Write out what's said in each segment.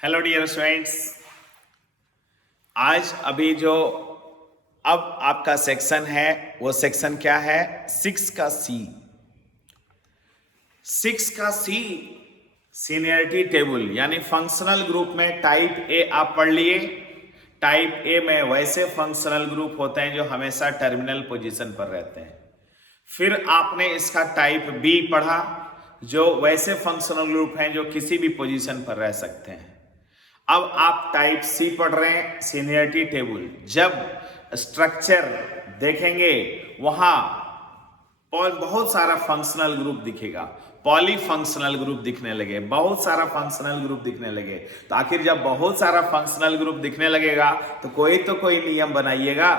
Hello dear students. आज अभी जो अब आपका सेक्शन है वो सेक्शन क्या है? सिक्स का सी। सिक्स का सी सीनियरिटी टेबल यानी फंक्शनल ग्रुप में टाइप ए आप पढ़ लिए। टाइप ए में वैसे फंक्शनल ग्रुप होते हैं जो हमेशा टर्मिनल पोजीशन पर रहते हैं। फिर आपने इसका टाइप बी पढ़ा जो वैसे फंक्शनल ग्रुप हैं जो किसी भी पोजीशन पर रह सकते हैं। अब आप टाइप सी पढ़ रहे हैं, सीनियरिटी टेबल। जब स्ट्रक्चर देखेंगे वहां बहुत सारा फंक्शनल ग्रुप दिखेगा, पॉली फंक्शनल ग्रुप दिखने लगे, बहुत सारा फंक्शनल ग्रुप दिखने लगे। तो आखिर जब बहुत सारा फंक्शनल ग्रुप दिखने लगेगा तो कोई नियम बनाइएगा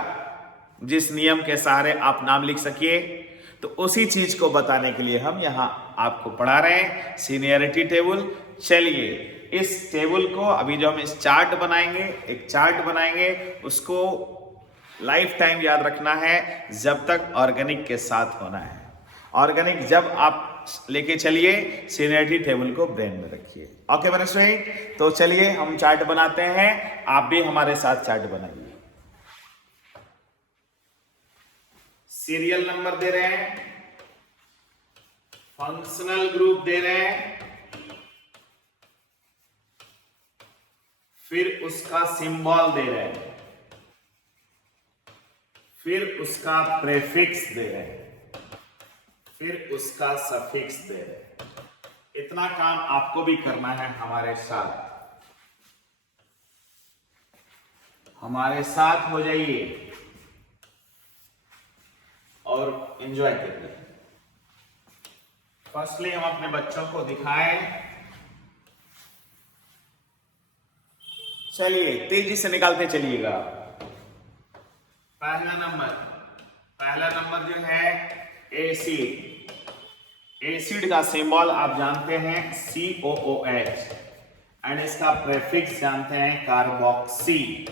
जिस नियम के सहारे आप नाम लिख सकिए। तो उसी चीज को बताने के लिए हम यहां आपको पढ़ा रहे हैं सीनियरिटी टेबल। चलिए इस टेबल को अभी जो हम इस चार्ट बनाएंगे, एक चार्ट बनाएंगे, उसको लाइफ टाइम याद रखना है जब तक ऑर्गेनिक के साथ होना है। ऑर्गेनिक जब आप लेके चलिए, सीनियरिटी टेबल को ब्रेन में रखिए। ओके मेरे स्टूडेंट, तो चलिए हम चार्ट बनाते हैं, आप भी हमारे साथ चार्ट बनाइए। सीरियल नंबर दे रहे हैं, फंक्शनल ग्रुप दे रहे हैं, फिर उसका सिंबल दे रहे हैं, फिर उसका प्रेफिक्स दे रहे हैं, फिर उसका सफिक्स दे रहे हैं। इतना काम आपको भी करना है हमारे साथ। हमारे साथ हो जाइए और एंजॉय करिए। फर्स्टली हम अपने बच्चों को दिखाएं। चलिए तेजी से निकालते चलिएगा। पहला नंबर जो है एसिड। एसिड का सिंबल आप जानते हैं COOH एंड इसका प्रेफिक्स जानते हैं कार्बोक्सी।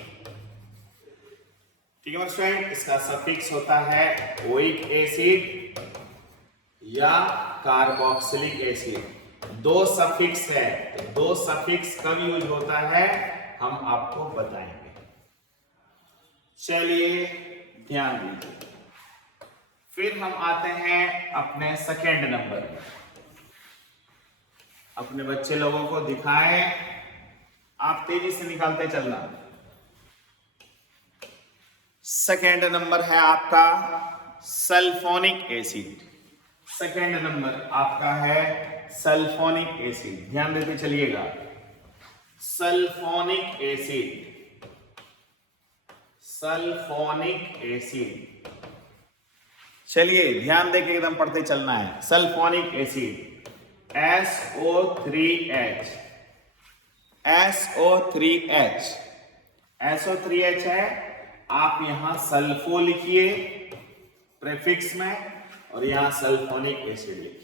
ठीक है स्टूडेंट, इसका सफिक्स होता है ओइक एसिड या कार्बोक्सिलिक एसिड। दो सफिक्स है, तो दो सफिक्स कब यूज होता है हम आपको बताएंगे। चलिए ध्यान दीजिए। फिर हम आते हैं अपने सेकेंड नंबर में। अपने बच्चे लोगों को दिखाएं, आप तेजी से निकालते चलना। सेकेंड नंबर है आपका सल्फोनिक एसिड। सेकेंड नंबर आपका है सल्फोनिक एसिड, ध्यान देते चलिएगा। Sulphonic acid, sulphonic acid. चलिए ध्यान देके एकदम पढ़ते चलना है। Sulphonic acid SO3H, SO3H, SO3H है। आप यहां सल्फो लिखिए प्रेफिक्स में और यहां सल्फोनिक एसिड लिखिए।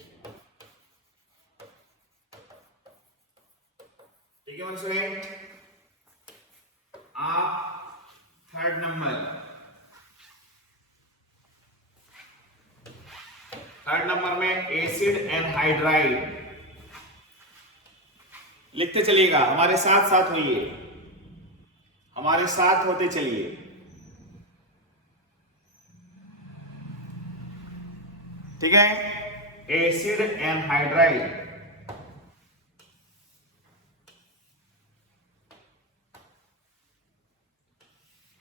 ठीक है स्टूडेंट। आप थर्ड नंबर में एसिड एनहाइड्राइड लिखते चलिएगा। हमारे साथ साथ होइए, हमारे साथ होते चलिए। ठीक है, एसिड एनहाइड्राइड,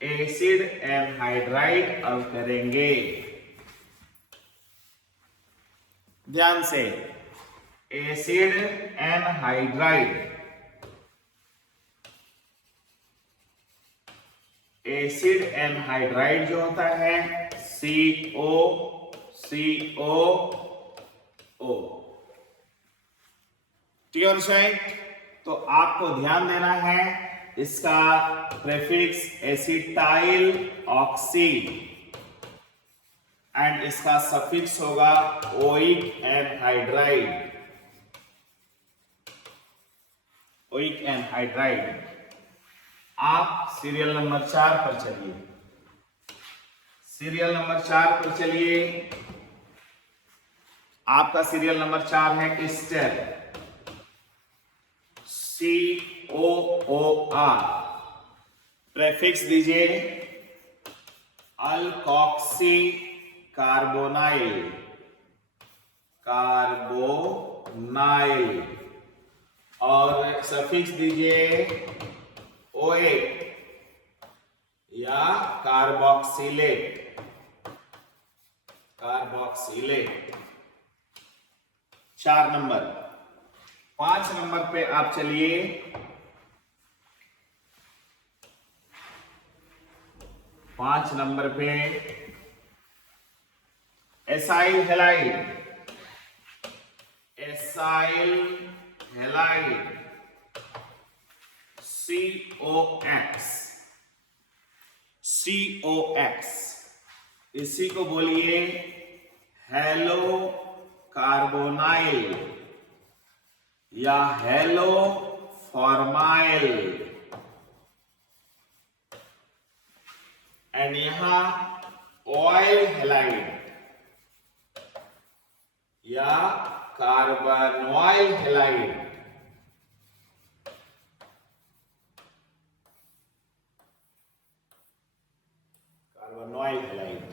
एसिड एनहाइड्राइड अब करेंगे ध्यान से। एसिड एनहाइड्राइड, एसिड एनहाइड्राइड जो होता है COCOO। Clear student? तो आपको ध्यान देना है, इसका प्रेफिक्स एसिटाइल ऑक्सी एंड इसका सफिक्स होगा ओइक एनहाइड्राइड, ओइक एनहाइड्राइड। आप सीरियल नंबर 4 पर चलिए। सीरियल नंबर 4 पर चलिए। आपका सीरियल नंबर 4 है एस्टर, COOR, प्रेफिक्स दीजिए अल्कोक्सी कार्बोनाइल, कार्बोनाइल, और सफिक्स दीजिए OA या कार्बोक्सिलेट, कार्बोक्सिलेट। 4 नंबर। 5 नंबर पे आप चलिए, 5 नंबर पे acyl halide, acyl halide COX, इसी को बोलिए हेलो कार्बोनाइल या हेलो फॉर्माइल। एंड यहां ऑयल हैलाइड या कार्बोनॉइल हैलाइड, कार्बोनॉइल हैलाइड।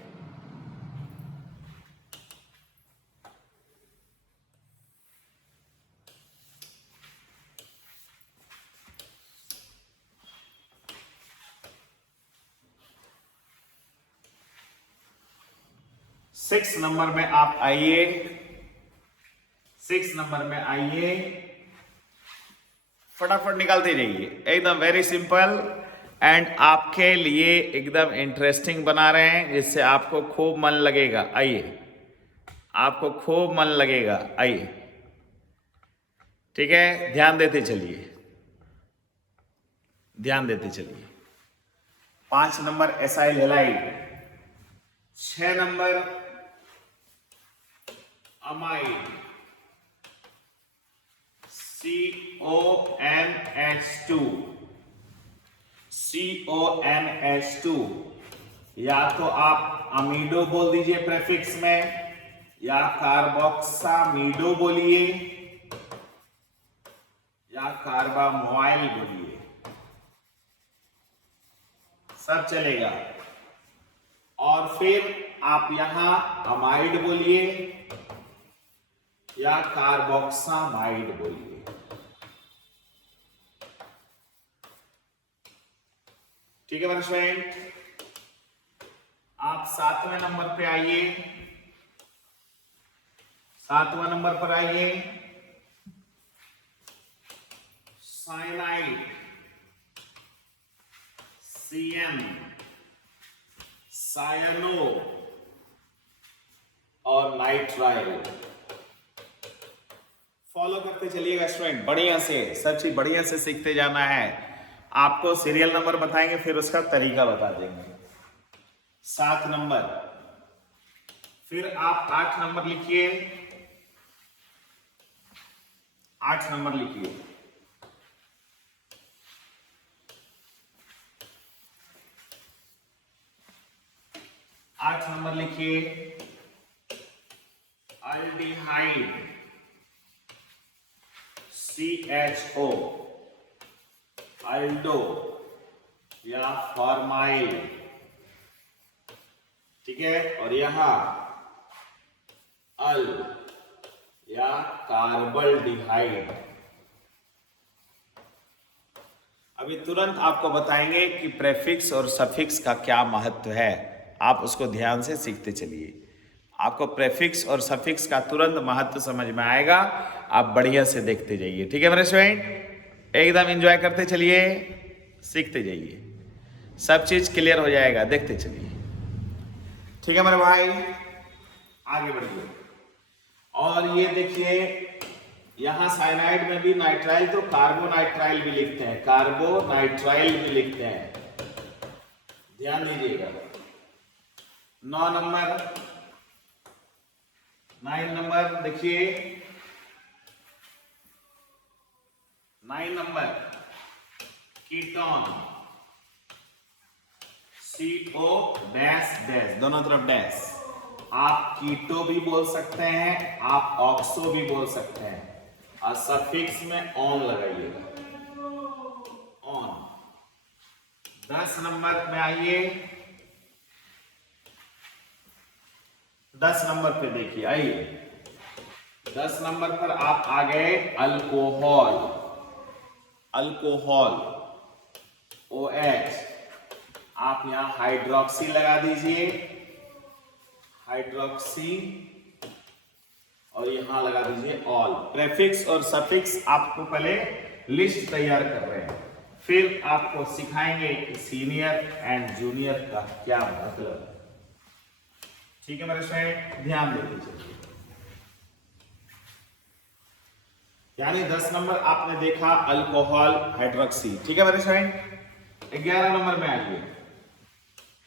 सिक्स नंबर में आप आइए, 6 नंबर में आइए, फटाफट निकालते जाइए, एकदम वेरी सिंपल एंड आपके लिए एकदम इंटरेस्टिंग बना रहे हैं जिससे आपको खूब मन लगेगा। आइए, आपको खूब मन लगेगा, आइए, ठीक है, ध्यान देते चलिए, ध्यान देते चलिए। 5 number acyl halide, 6 number amide, CONH2, या तो आप अमीडो बोल दीजिए प्रेफिक्स में, या कार्बोक्सामीडो बोलिए, या कार्बामोइल बोलिए, सब चलेगा। और फिर आप यहां अमाइड बोलिए या कार्बोक्सामाइड बोलिए। ठीक है मेरे स्टूडेंट, आप 7वें नंबर पे आइए, 7वां नंबर पर आइए, साइनाइड, CN, सायनो और नाइट्राइल। फॉलो करते चलिएगा स्टूडेंट, बढ़िया से, सब चीज बढ़िया से सीखते जाना है। आपको सीरियल नंबर बताएंगे, फिर उसका तरीका बता देंगे। 7 नंबर, फिर आप 8 नंबर लिखिए, 8 नंबर लिखिए, 8 नंबर लिखिए, अल्डिहाइड, CHO, अल्डो या फॉर्माइल, ठीक है, और यहां अल या कार्बल्डिहाइड। अभी तुरंत आपको बताएंगे कि प्रेफिक्स और सफिक्स का क्या महत्व है, आप उसको ध्यान से सीखते चलिए। आपको प्रेफिक्स और सफिक्स का तुरंत महत्व समझ में आएगा, आप बढ़िया से देखते जाइए। ठीक है मेरे स्टूडेंट, एकदम एंजॉय करते चलिए, सीखते जाइए, सब चीज क्लियर हो जाएगा, देखते चलिए। ठीक है मेरे भाई, आगे बढ़िए। और ये देखिए, यहां साइनाइड में भी नाइट्राइल तो कार्बोनाइट्राइल भी लिखते हैं, कार्बोनाइट्राइल भी लिखते हैं, ध्यान दीजिएगा। 9 नंबर देखिए, 9 number ketone, CO dash dash, दोनों तरफ डैश। आप कीटो भी बोल सकते हैं, आप ऑक्सो भी बोल सकते हैं, और सफिक्स में ऑन लगाइएगा। 10 नंबर में आइए, 10 नंबर पे देखिए, आइए 10 नंबर पर आप आ गए अल्कोहल, अल्कोहल OH, आप यहां हाइड्रोक्सी लगा दीजिए, हाइड्रोक्सी, और यहां लगा दीजिए ऑल। प्रेफिक्स और सफिक्स आपको पहले लिस्ट तैयार कर रहे हैं, फिर आपको सिखाएंगे कि सीनियर एंड जूनियर का क्या मतलब है। ठीक है मेरे फ्रेंड, ध्यान दे दीजिए। यानी 10 नंबर आपने देखा अल्कोहल हाइड्रोक्सी, ठीक है मेरे फ्रेंड। 11 नंबर में आइए,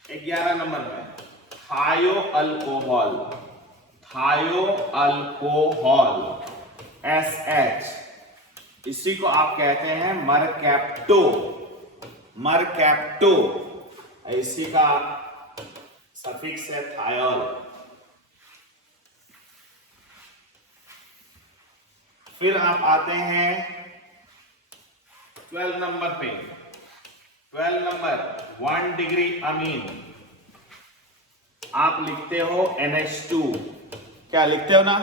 11 नंबर में थायो अल्कोहल, थायो अल्कोहल SH, इसी को आप कहते हैं मरकैप्टो, मरकैप्टो, इसी का सफिक्स है थायोल। फिर आप आते हैं 12 नंबर पे, 12 नंबर 1 डिग्री अमीन, आप लिखते हो NH2, क्या लिखते हो ना,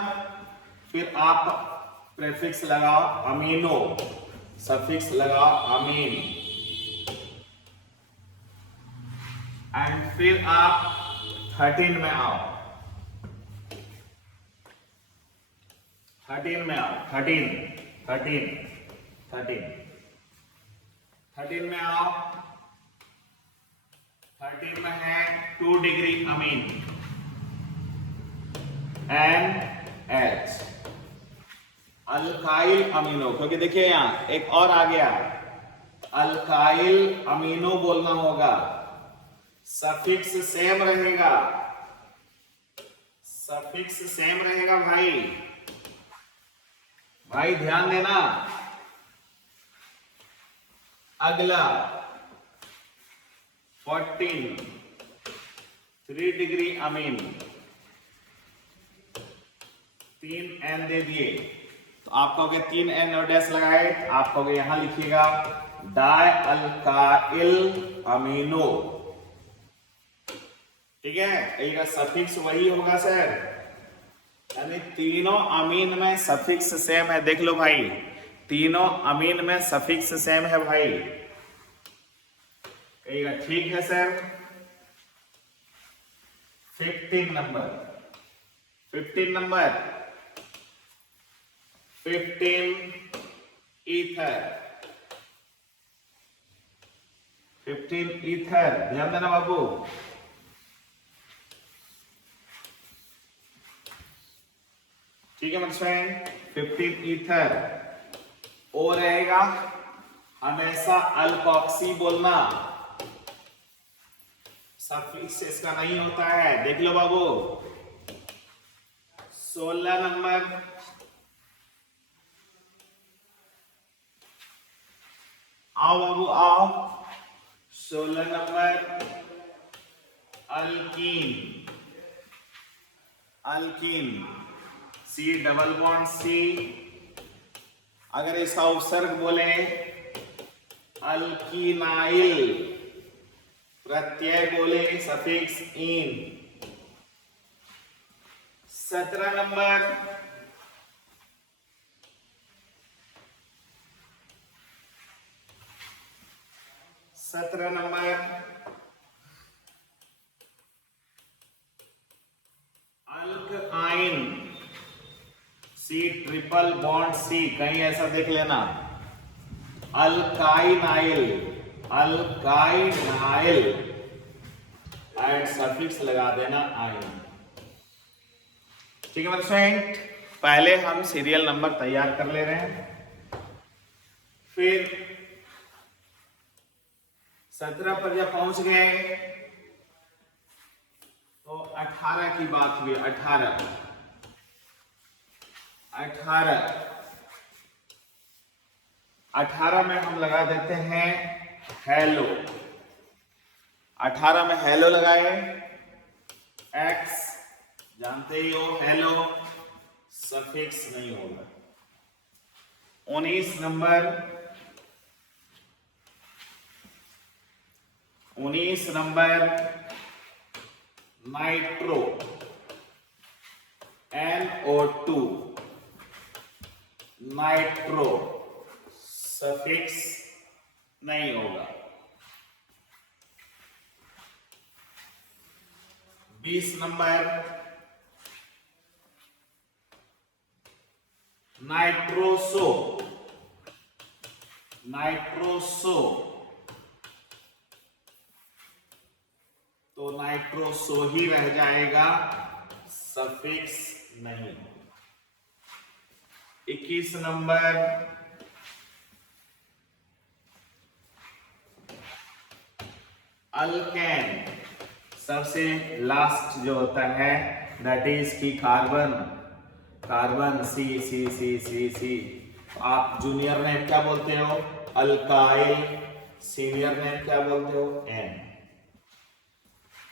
फिर आप प्रेफिक्स लगाओ अमीनो, सफिक्स लगाओ अमीन, एंड फिर आप 13 में आओ, 13 में आओ, 13 में आओ। 13 में है 2 degree amine NH, alkyl amino, क्योंकि देखिए यहां एक और आ गया, अल्काइल अमीनो बोलना होगा, सफिक्स सेम रहेगा, सफिक्स सेम रहेगा भाई, भाई ध्यान देना। अगला 14 3 डिग्री अमीन, 3 N दे दिए, तो आप कहोगे 3 N और डैश लगाए, आप कहोगे यहां लिखिएगा डाई अल्काइल अमीनो, ठीक है, यही का सफिक्स वही होगा सर, यानी तीनों अमीन में सफिक्स सेम है, देख लो भाई, तीनों अमीन में सफिक्स सेम है भाई, यही का ठीक है sir. 15 number, 15 number 15 ether, 15 ether, ध्यान देना बाबू। ठीक है फ्रेंड, 15 ईथर, ओ रहेगा हमेशा अल्कोक्सी बोलना, सफिक्स इसका नहीं होता है, देख लो बाबू। 16 नंबर आओ बाबू आओ, 16 number alkyne, alkyne C double bond C, अगर इसका उपसर्ग बोले अल्कीनाइल, प्रत्यय बोले सफिक्स इन। 17 number alkyne C triple bond C, कहीं ऐसा देख लेना, अल्काइनाइल, अल्काइनाइल एंड सफिक्स लगा देना आइन। ठीक है मेरे फ्रेंड, पहले हम सीरियल नंबर तैयार कर ले रहे हैं, फिर 17 पर जब पहुंच गए तो 18 की बात हुई, 18 में हम लगा देते हैं हेलो, 18 में हेलो लगाए, एक्स जानते ही हो हेलो सफिक्स नहीं होगा। 19 number 19 number nitro NO2 nitro suffix नहीं होगा। 20 नंबर नाइट्रोसो तो नाइट्रोसो ही रह जाएगा, सफिक्स नहीं। 21 नंबर अल्केन, सबसे लास्ट जो होता है दैट इज की कार्बन सी। आप जूनियर नेम क्या बोलते हो? अल्काइल। सीनियर नेम क्या बोलते हो? एन।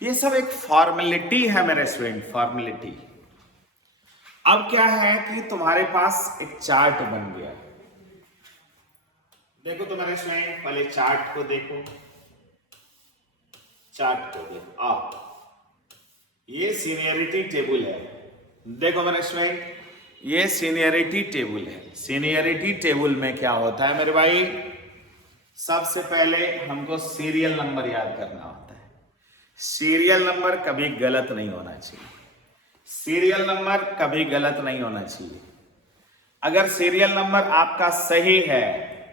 ये सब एक फॉर्मेलिटी है मेरे स्टूडेंट, फॉर्मेलिटी। अब क्या है कि तुम्हारे पास एक चार्ट बन गया। देखो तो मेरे स्टूडेंट, पहले चार्ट को देखो, आप ये सीनियरिटी टेबल है। देखो मेरे स्टूडेंट, ये सीनियरिटी टेबल है। सीनियरिटी टेबल में क्या होता है मेरे भाई? सबसे पहले हमको सीरियल नंबर याद करना होता है। सीरियल नंबर कभी गलत नहीं होना चाहिए। सीरियल नंबर कभी गलत नहीं होना चाहिए। अगर सीरियल नंबर आपका सही है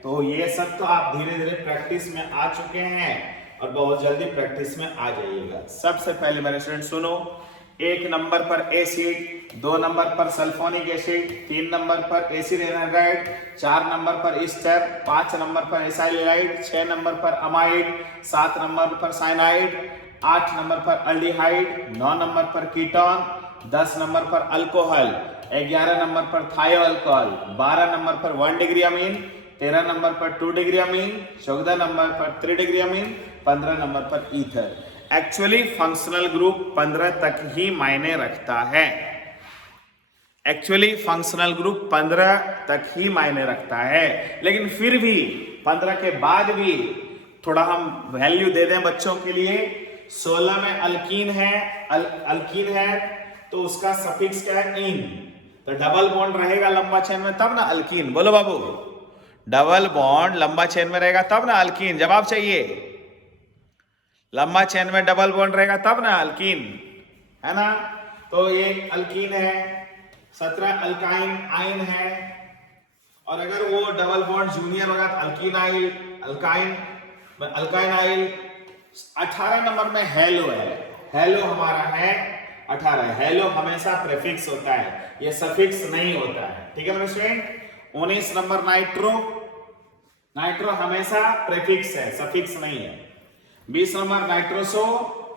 तो ये सब तो आप धीरे धीरे प्रैक्टिस में आ चुके हैं और बहुत जल्दी प्रैक्टिस में आ जाइएगा। सबसे पहले मेरे स्टूडेंट सुनो, 1 नंबर पर एसिड, 2 नंबर पर सल्फोनिक एसिड, 3 नंबर पर एसिड एनहाइड्राइड, 4 नंबर पर ईस्टर, 5 नंबर पर एसाइल हैलाइड, 6 नंबर पर अमाइड, 7 नंबर पर साइनाइड, 8 नंबर पर अल्डिहाइड, 9 नंबर पर कीटोन, 10 नंबर पर अल्कोहल, 11 नंबर पर थायोअल्कोहल, 12 नंबर पर 1 डिग्री अमीन, 13 नंबर पर 2 डिग्री अमीन, 14 नंबर पर 3 डिग्री अमीन, 15 नंबर पर ईथर। एक्चुअली फंक्शनल ग्रुप 15 तक ही मायने रखता है। एक्चुअली फंक्शनल ग्रुप 15 तक ही मायने रखता है, लेकिन फिर भी 15 के बाद भी थोड़ा हम वैल्यू दे दें बच्चों के लिए। 16 में अल्कीन है तो उसका सफिक्स क्या है? इन। तो डबल बॉन्ड रहेगा लंबा चेन में तब ना अल्कीन। बोलो बाबू, डबल बॉन्ड लंबा चेन में रहेगा तब ना अल्कीन। जवाब चाहिए। लंबा चेन में डबल बॉन्ड रहेगा तब ना अल्कीन, है ना? तो ये अल्कीन है। 17 अल्काइन आइन है, और अगर वो डबल बॉन्ड जूनियर होगा तो अल्काइन आइल। 18 नंबर में हेलो है। हेलो हमारा है 18। हेलो हमेशा प्रीफिक्स होता है, ये सफिक्स नहीं होता है। ठीक है मेरे स्टूडेंट? 19 नंबर नाइट्रो हमेशा प्रीफिक्स है, सफिक्स नहीं है। 20 नंबर नाइट्रोसो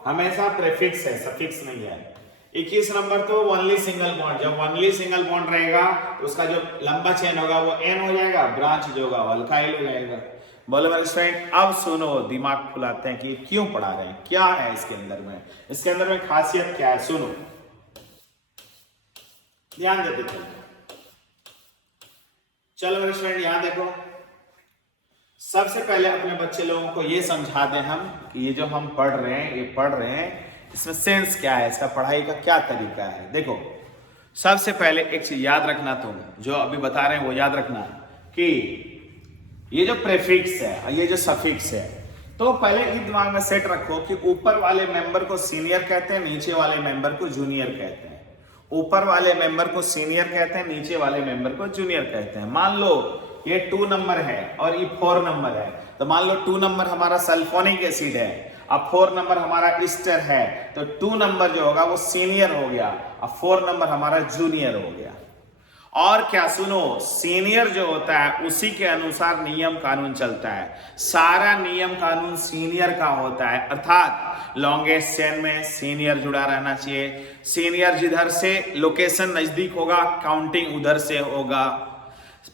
हमेशा प्रीफिक्स है, सफिक्स नहीं है। 21 नंबर तो ओनली सिंगल बॉन्ड। जब ओनली सिंगल बॉन्ड रहेगा तो उसका जो लंबा चेन होगा वो एन हो जाएगा, ब्रांच जो होगा वो अल्काइल हो जाएगा। बोलो मेरे स्टूडेंट, अब सुनो, दिमाग खुलाते हैं कि क्यों पढ़ा रहे हैं, क्या है इसके अंदर में, इसके अंदर में खासियत क्या है। सुनो, ध्यान देते चलो मेरे स्टूडेंट, यहां देखो। सबसे पहले अपने बच्चे लोगों को ये समझा दें हम कि ये जो हम पढ़ रहे हैं इसमें सेंस क्या है, इसका पढ़ाई का क्या तरीका है। देखो, सबसे पहले एक चीज याद रखना, तुम जो अभी बता रहे हैं वो याद रखना कि ये जो प्रीफिक्स है और ये जो सफिक्स है, तो पहले इस दिमाग में सेट रखो कि ऊपर वाले मेंबर को सीनियर कहते हैं, नीचे वाले मेंबर को जूनियर कहते हैं। ऊपर वाले मेंबर को सीनियर कहते हैं, नीचे वाले मेंबर को जूनियर कहते हैं। मान लो ये 2 नंबर है और ये 4 नंबर है, तो मान लो 2 नंबर हमारा सल्फोनिक एसिड है, अब 4 नंबर हमारा ईस्टर है, तो 2 नंबर जो होगा वो सीनियर हो गया, अब 4 नंबर हमारा जूनियर हो गया। और क्या सुनो, सीनियर जो होता है उसी के अनुसार नियम कानून चलता है। सारा नियम कानून सीनियर का होता है, अर्थात लॉन्गेस्ट चेन में सीनियर जुड़ा रहना चाहिए। सीनियर जिधर से लोकेशन नजदीक होगा, काउंटिंग उधर से होगा।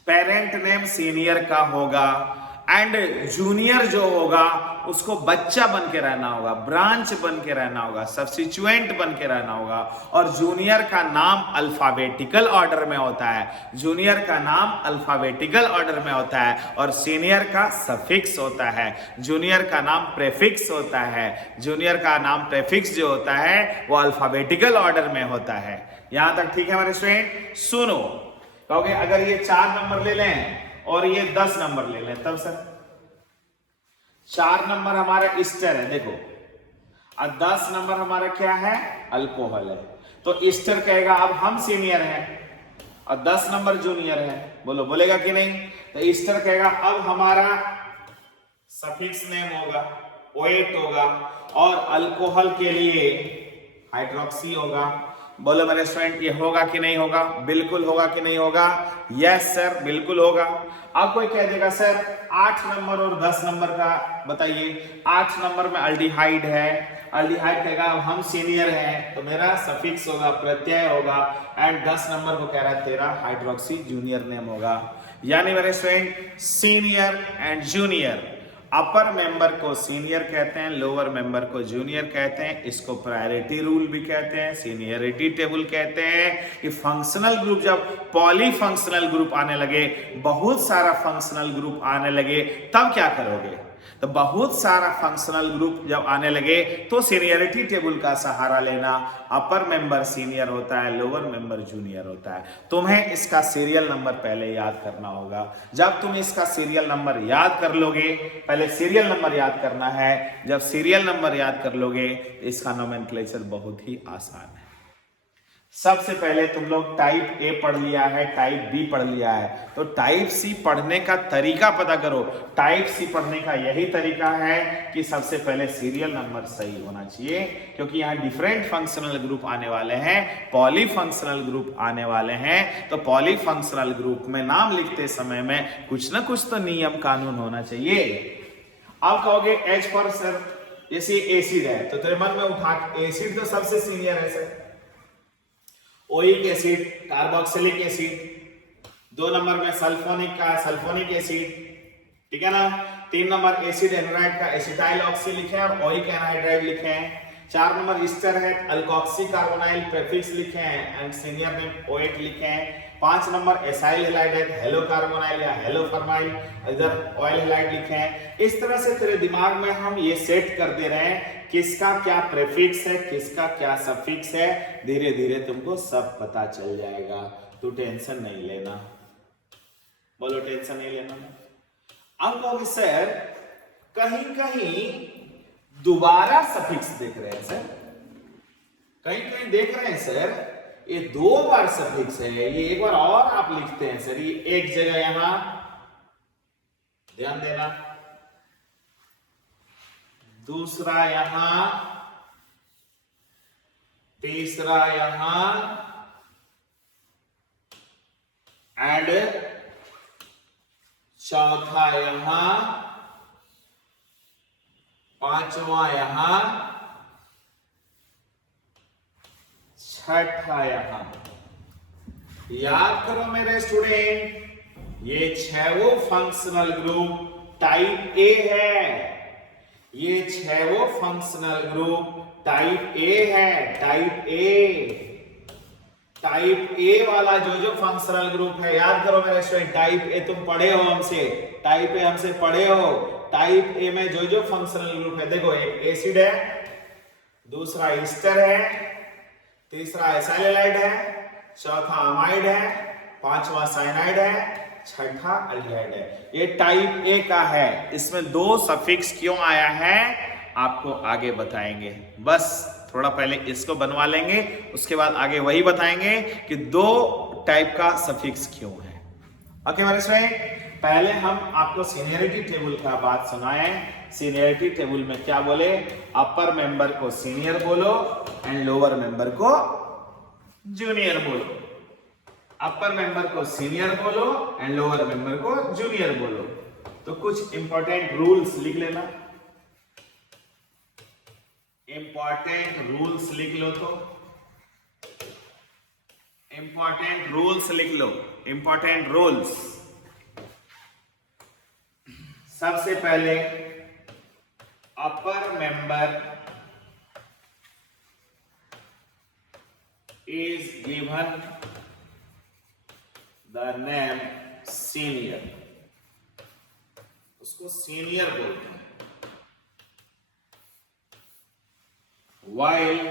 पेरेंट नेम सीनियर का होगा। एंड जूनियर जो होगा उसको बच्चा बन के रहना होगा, ब्रांच बन के रहना होगा, सब्स्टिट्यूएंट बन के रहना होगा। और जूनियर का नाम अल्फाबेटिकल ऑर्डर में होता है, जूनियर का नाम अल्फाबेटिकल ऑर्डर में होता है। और सीनियर का सफिक्स होता है, जूनियर का नाम प्रेफिक्स होता है, जूनियर का नाम प्रेफिक्स जो होता है वो अल्फाबेटिकल ऑर्डर में होता है। यहां तक ठीक है हमारे स्टूडेंट? सुनो, कहोगे अगर ये 4 नंबर ले लें और ये 10 नंबर ले लें तब सर? 4 नंबर हमारा ईस्टर है देखो, और 10 नंबर हमारा क्या है? अल्कोहल है। तो ईस्टर कहेगा अब हम सीनियर हैं और 10 नंबर जूनियर है, बोलो बोलेगा कि नहीं? तो ईस्टर कहेगा अब हमारा सफिक्स नेम होगा, ओएट होगा, और अल्कोहल के लिए हाइड्रोक्सी होगा। बोलो मेरे स्टूडेंट ये होगा कि नहीं होगा? बिल्कुल होगा कि नहीं होगा? यस सर बिल्कुल होगा। अब कोई कह देगा सर 8 नंबर और 10 नंबर का बताइए। 8 नंबर में अल्डिहाइड है, अल्डिहाइड कहेगा अब हम सीनियर हैं, तो मेरा सफिक्स होगा, प्रत्यय होगा, एंड 10 नंबर को कह रहा है तेरा हाइड्रोक्सी जूनियर नेम होगा। यानी मेरे student senior and junior, upper member को सीनियर कहते हैं, लोअर मेंबर को जूनियर कहते हैं। इसको प्रायोरिटी रूल भी कहते हैं, सीनियरिटी टेबल कहते हैं। कि फंक्शनल ग्रुप जब पॉली फंक्शनल ग्रुप आने लगे, बहुत सारा फंक्शनल ग्रुप आने लगे, तब क्या करोगे? तो बहुत सारा फंक्शनल ग्रुप जब आने लगे तो सीनियरिटी टेबल का सहारा लेना। अपर मेंबर सीनियर होता है, लोअर मेंबर जूनियर होता है। तुम्हें इसका सीरियल नंबर पहले याद करना होगा। जब तुम इसका सीरियल नंबर याद कर लोगे, पहले सीरियल नंबर याद करना है, जब सीरियल नंबर याद कर लोगे इसका नोमेनक्लेचर बहुत ही आसान है। सबसे पहले तुम लोग टाइप ए पढ़ लिया है, टाइप बी पढ़ लिया है, तो टाइप सी पढ़ने का तरीका पता करो। टाइप सी पढ़ने का यही तरीका है कि सबसे पहले सीरियल नंबर सही होना चाहिए, क्योंकि यहाँ डिफरेंट फंक्शनल ग्रुप आने वाले हैं, पॉली फंक्शनल ग्रुप आने वाले हैं। तो पॉली फंक्शनल ग्रुप में नाम लिखते समय में कुछ ना कुछ तो नियम कानून होना चाहिए। अब कहोगे एच पर सर जैसे एसिड है, तो तेरे मन में उठा एसिड तो सबसे सीनियर है sir, oic acid, carboxylic acid. 2 number में सल्फोनिक का सल्फोनिक एसिड, ठीक है ना। 3 नंबर एसिड एनहाइड्राइड का एसिटाइल ऑक्सी लिखे हैं और ओइक एनहाइड्राइड लिखे हैं। 4 नंबर ईस्टर है, अल्कोक्सी कार्बोनाइल प्रेफिक्स लिखे हैं एंड सीनियर नेम ओएट लिखे हैं। 5 नंबर एसाइल हैलाइड है, हेलो कार्बोनाइल या हेलो फॉर्माइल, इधर ऑयल हैलाइड लिखे हैं। इस तरह से तेरे दिमाग में हम ये सेट कर दे रहे हैं किसका क्या प्रेफिक्स है, किसका क्या सफिक्स है। धीरे धीरे तुमको सब पता चल जाएगा, तू टेंशन नहीं लेना। बोलो टेंशन नहीं लेना। अब कहोगे सर कहीं कहीं दोबारा सफिक्स देख रहे हैं सर, कहीं कहीं देख रहे हैं सर ये 2 बार सफिक्स है, ये एक बार और आप लिखते हैं सर, ये एक जगह यहां ध्यान देना, दूसरा यहां, तीसरा यहां, एंड चौथा यहां, 5वां यहां, 6ठा यहां। याद करो मेरे स्टूडेंट, ये 6 फंक्शनल ग्रुप टाइप ए है, ये 6 फंक्शनल ग्रुप टाइप ए है, टाइप ए। टाइप ए वाला जो फंक्शनल ग्रुप है, याद करो मेरे स्टूडेंट, टाइप ए तुम पढ़े हो हमसे, टाइप ए हमसे पढ़े हो। टाइप ए में जो फंक्शनल ग्रुप है, देखो एक एसिड है, दूसरा ईस्टर है, तीसरा एसाइल हैलाइड है, चौथा अमाइड है, 5वां साइनाइड है, 6ठा अल्डिहाइड है। ये टाइप ए का है। इसमें 2 सफिक्स क्यों आया है आपको आगे बताएंगे। बस थोड़ा पहले इसको बनवा लेंगे, उसके बाद आगे वही बताएंगे कि 2 टाइप का सफिक्स क्यों है। ओके मेरे स्टूडेंट, पहले हम आपको सीनियरिटी टेबल का बात सुनाए। सीनियरिटी टेबल में क्या बोले? अपर मेंबर को सीनियर बोलो एंड लोअर मेंबर को जूनियर बोलो। अपर मेंबर को सीनियर बोलो एंड लोअर मेंबर को जूनियर बोलो। तो कुछ इंपॉर्टेंट रूल्स लिख लेना, इंपॉर्टेंट रूल्स लिख लो। तो इंपॉर्टेंट रूल्स लिख लो, इंपॉर्टेंट रूल्स। सबसे पहले upper member is given the name senior, उसको सीनियर बोलते हैं. While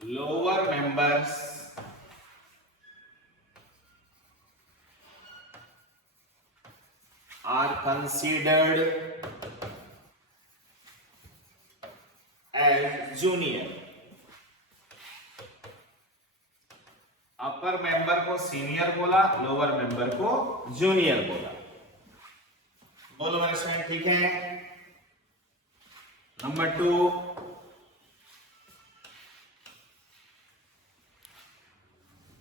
lower members are considered as junior. Upper member को सीनियर बोला, लोअर मेंबर को जूनियर बोला. बोलो मेरे स्टूडेंट, ठीक है. नंबर 2,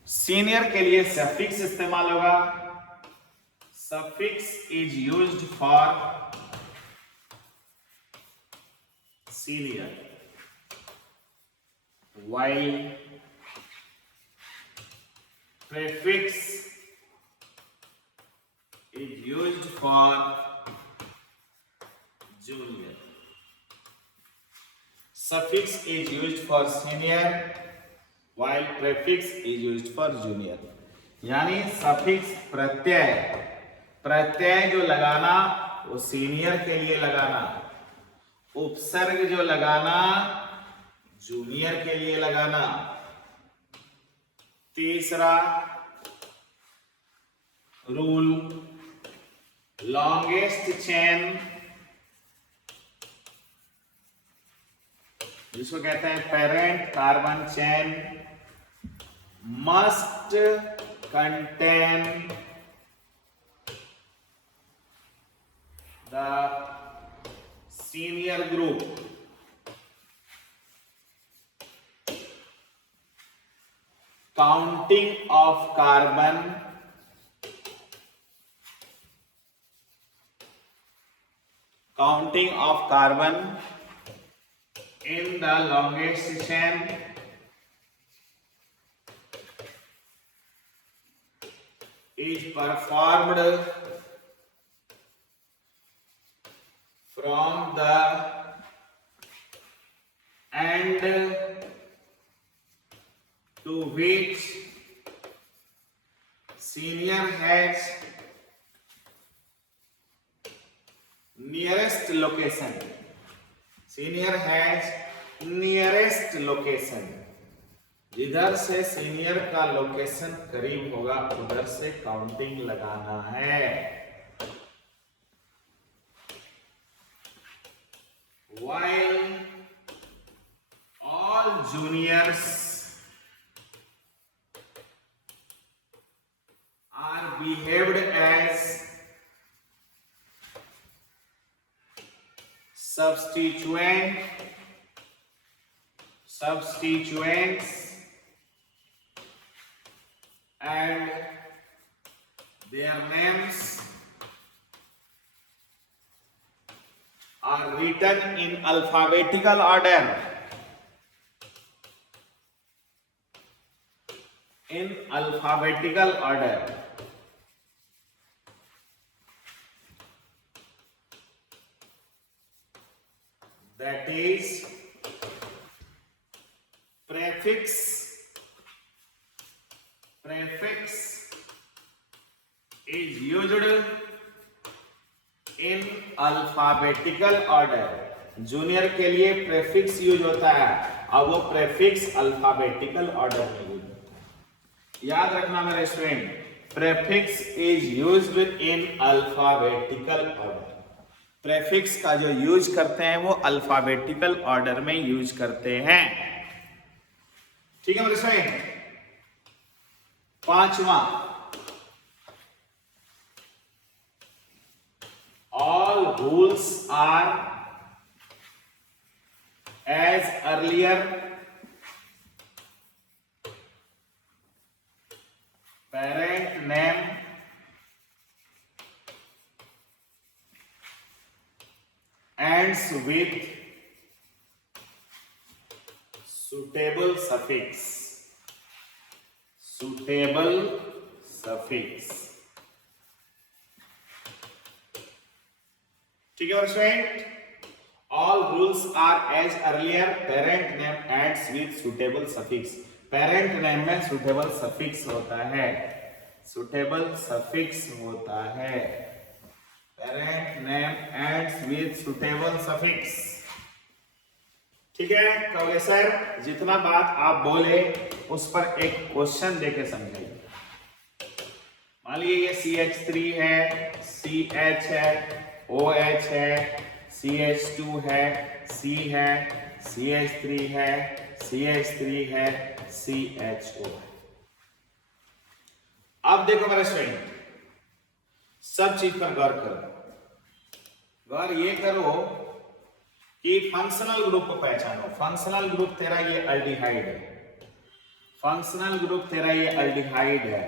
सीनियर के लिए सफिक्स इस्तेमाल होगा. Suffix is used for senior, while prefix is used for junior. Suffix is used for senior while prefix is used for junior. यानी सफिक्स प्रत्यय, प्रत्यय जो लगाना वो सीनियर के लिए लगाना, उपसर्ग जो लगाना जूनियर के लिए लगाना. तीसरा रूल, लॉन्गेस्ट चेन, जिसको कहते हैं parent carbon chain, must contain the senior group. Counting of carbon in the longest chain is performed from the end to which senior has nearest location. Senior has nearest location. जिधर से senior का location करीब होगा उधर से counting लगाना है. While all juniors are behaved as substituents and their names are written in alphabetical order. In alphabetical order. That is prefix is used in alphabetical order. Junior के लिए प्रेफिक्स यूज होता है, अब वो प्रेफिक्स अल्फाबेटिकल ऑर्डर में use होता है. याद रखना मेरे student, prefix is used in alphabetical order. Prefix का जो यूज करते हैं वो अल्फाबेटिकल ऑर्डर में यूज करते हैं. ठीक है मेरे स्टूडेंट. पांचवा, all rules are as earlier parent name ends with suitable suffix. ठीक है student, all rules are as earlier, parent name adds with suitable suffix. Parent name में सुटेबल सफिक्स होता है, सुटेबल सफिक्स होता है, parent name adds with suitable suffix. ठीक है, कहोगे सर जितना बात आप बोले उस पर एक क्वेश्चन देके समझाइए। मान लीजिए ये CH3 है, CH है, OH है, CH2 है, C है, CH3 है, CH3 है, CHO। अब देखो मेरे स्टूडेंट, सब चीज पर गौर करो। गौर ये करो कि फंक्शनल ग्रुप को पहचानो। फंक्शनल ग्रुप तेरा ये अल्डिहाइड है, फंक्शनल ग्रुप तेरा ये अल्डिहाइड है,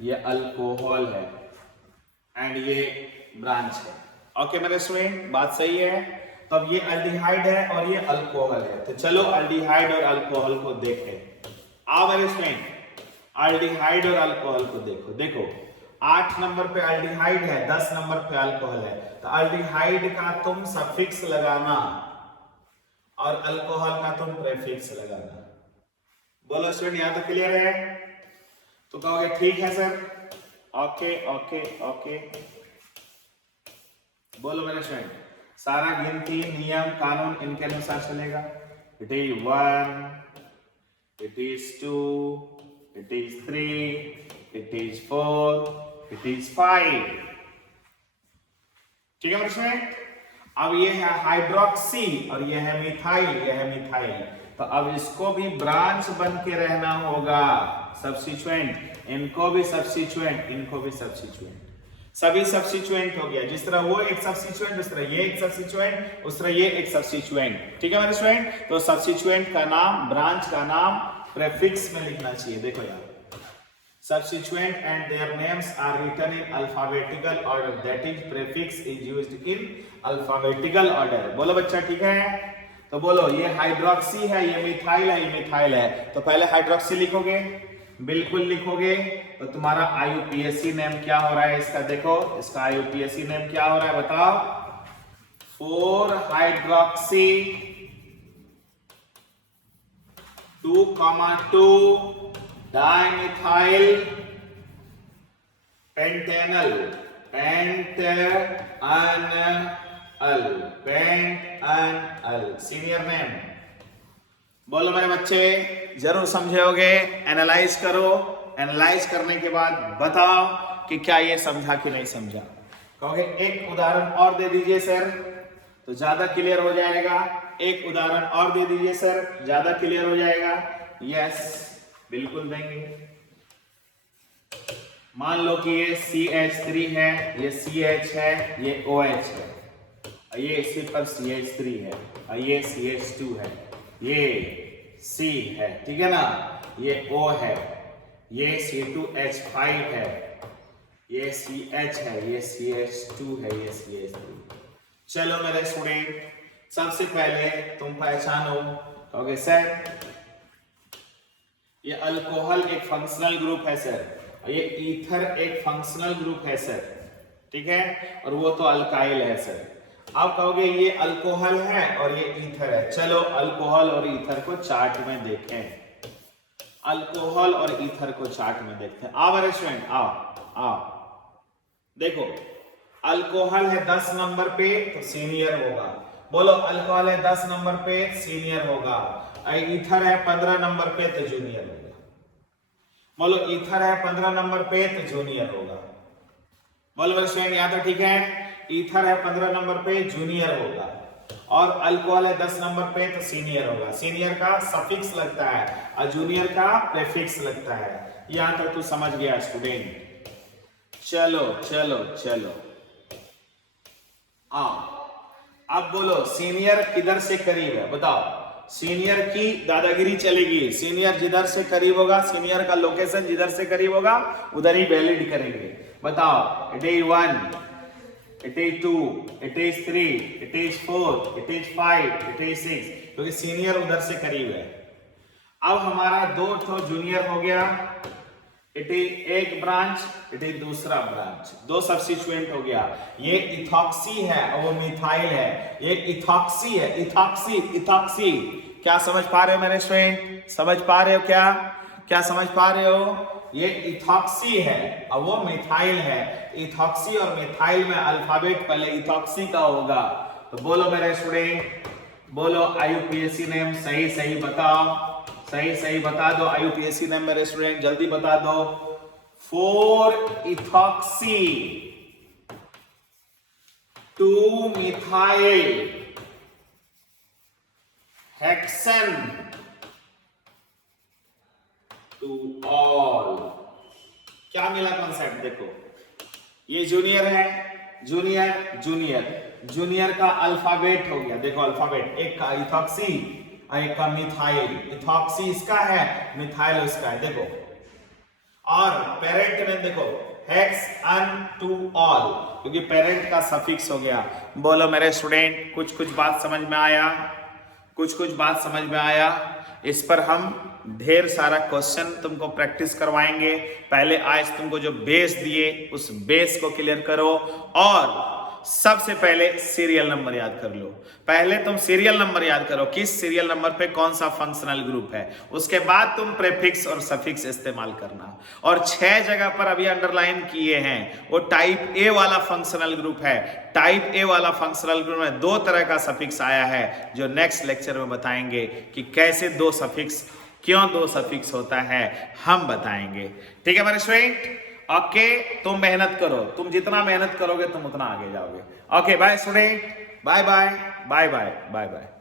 ये अल्कोहल है एंड ये ब्रांच है। ओके मेरे स्टूडेंट, बात सही है। तो अब ये अल्डिहाइड है और ये अल्कोहल है, तो चलो अल्डिहाइड और अल्कोहल को देखें। आओ मेरे स्टूडेंट, अल्डिहाइड और अल्कोहल को देखो। देखो 8 नंबर पे अल्डिहाइड है, 10 नंबर पे अल्कोहल है, तो अल्डिहाइड का तुम सफिक्स लगाना और अल्कोहल का तुम प्रेफिक्स लगाना। बोलो स्टूडेंट, यहां तो क्लियर है? तो कहोगे ठीक है सर, ओके ओके ओके। बोलो मेरे स्टूडेंट, सारा गिनती नियम कानून इनके अनुसार चलेगा। It is 1, it is 2, it is 3, it is 4, it is 5। ठीक है मेरे स्टूडेंट, अब ये है हाइड्रोक्सी और ये है मिथाइल, ये है मिथाइल, तो अब इसको भी ब्रांच बन के रहना होगा, सब्स्टिट्यूएंट, इनको भी सब्स्टिट्यूएंट, इनको भी सब्स्टिट्यूएंट, सभी सब्स्टिट्यूएंट हो गया। जिस तरह वो एक सब्स्टिट्यूएंट, उस तरह ये एक सब्स्टिट्यूएंट, उस तरह ये एक सब्स्टिट्यूएंट। ठीक है मेरे स्टूडेंट, तो सब्स्टिट्यूएंट का नाम, ब्रांच का नाम प्रेफिक्स में लिखना चाहिए। देखो यार, substituent and their names are written in alphabetical order, that is prefix is used in alphabetical order। बोलो बच्चा ठीक है? तो बोलो ये हाइड्रोक्सी है, ये मिथाइल है, ये मिथाइल है, तो पहले हाइड्रोक्सी लिखोगे, बिल्कुल लिखोगे। तो तुम्हारा IUPAC नेम क्या हो रहा है इसका? देखो इसका IUPAC नेम क्या हो रहा है बताओ? 4 hydroxy 2,2 dimethyl Pantanal, Pantanal senior name. बोलो मेरे बच्चे, जरूर समझोगे, एनालाइज करो, एनालाइज करने के बाद बताओ कि क्या ये समझा कि नहीं समझा। कहोगे एक उदाहरण और दे दीजिए सर, तो ज्यादा क्लियर हो जाएगा। एक उदाहरण और दे दीजिए सर, ज्यादा क्लियर हो जाएगा। यस बिल्कुल देंगे। मान लो कि ये CH3 है, ये CH है, ये OH है, ये इसी पर CH3 है, और ये CH2 है, ये C है, ठीक है ना, ये O है, ये C2H5 है, ये CH है, ये CH2 है, ये CH3। चलो मेरे स्टूडेंट, सबसे पहले तुम पहचानो। कहोगे सर ये अल्कोहल एक फंक्शनल ग्रुप है सर, और ये ईथर एक फंक्शनल ग्रुप है सर, ठीक है, और वो तो अल्काइल है सर। अब कहोगे ये अल्कोहल है और ये ईथर है। चलो अल्कोहल और ईथर को चार्ट में देखें, अल्कोहल और ईथर को चार्ट में देखते हैं। आओ मेरे स्टूडेंट, आओ आओ, देखो अल्कोहल है 10 नंबर पे तो सीनियर होगा। बोलो अल्कोहल है 10 नंबर पे सीनियर होगा, ईथर है 15 नंबर पे तो जूनियर होगा। बोलो ईथर है 15 नंबर पे तो जूनियर होगा। बोलो स्टूडेंट, यहां तो ठीक है, ईथर है 15 नंबर पे जूनियर होगा, और अल्कोहल है 10 नंबर पे तो सीनियर होगा। सीनियर का सफिक्स लगता है और जूनियर का प्रेफिक्स लगता है। यहां तक तू समझ गया स्टूडेंट? चलो चलो चलो अब बोलो सीनियर किधर से करीब है बताओ। सीनियर की दादागिरी चलेगी, सीनियर जिधर से करीब होगा, सीनियर का लोकेशन जिधर से करीब होगा उधर ही वैलिड करेंगे। बताओ it is 1, it is 2, it is 3, it is 4, it is 5, it is 6, क्योंकि सीनियर उधर से करीब है। अब हमारा 2 तो जूनियर हो गया, इट इज एक ब्रांच, इट इज दूसरा ब्रांच, दो सब्स्टिट्यूएंट हो गया। ये इथॉक्सी है और वो मिथाइल है। ये इथॉक्सी है, इथॉक्सी इथॉक्सी। क्या समझ पा रहे हो मेरे स्टूडेंट? समझ पा रहे हो क्या? क्या समझ पा रहे हो? ये इथॉक्सी है और वो मिथाइल है। इथॉक्सी और मिथाइल में अल्फाबेट पहले इथॉक्सी का होगा। तो बोलो मेरे स्टूडेंट, बोलो आईयूपीएसी नेम सही सही बताओ, सही सही बता दो। आईयूपीएसी नेम मेरे स्टूडेंट जल्दी बता दो। 4 ethoxy 2 methyl hexane two ol. क्या मिला कॉन्सेप्ट? देखो ये जूनियर है, जूनियर जूनियर जूनियर का अल्फाबेट हो गया। देखो अल्फाबेट, एक का इथॉक्सी और एक का मिथाइल। इथॉक्सी इसका है, मिथाइल उसका है। देखो और पेरेंट में देखो हेक्स अन टू ऑल, क्योंकि पेरेंट का सफिक्स हो गया। बोलो मेरे स्टूडेंट, कुछ कुछ बात समझ में आया? कुछ कुछ बात समझ में आया? इस पर हम ढेर सारा क्वेश्चन तुमको प्रैक्टिस करवाएंगे। पहले आज तुमको जो बेस दिए उस बेस को क्लियर करो और सबसे पहले सीरियल नंबर याद कर लो। पहले तुम सीरियल नंबर याद करो, किस सीरियल नंबर पे कौन सा फंक्शनल ग्रुप है। उसके बाद तुम प्रीफिक्स और सफिक्स इस्तेमाल करना। और 6 जगह पर अभी अंडरलाइन किए हैं, वो टाइप ए वाला फंक्शनल ग्रुप है। टाइप ए वाला फंक्शनल ग्रुप में 2 तरह का सफिक्स आया है, जो नेक्स्ट लेक्चर में बताएंगे कि कैसे 2 सफिक्स, क्यों 2 सफिक्स होता है, हम बताएंगे। ठीक है मेरे स्टूडेंट? ओके, तुम मेहनत करो, तुम जितना मेहनत करोगे तुम उतना आगे जाओगे। Okay bye student, bye bye bye bye bye bye.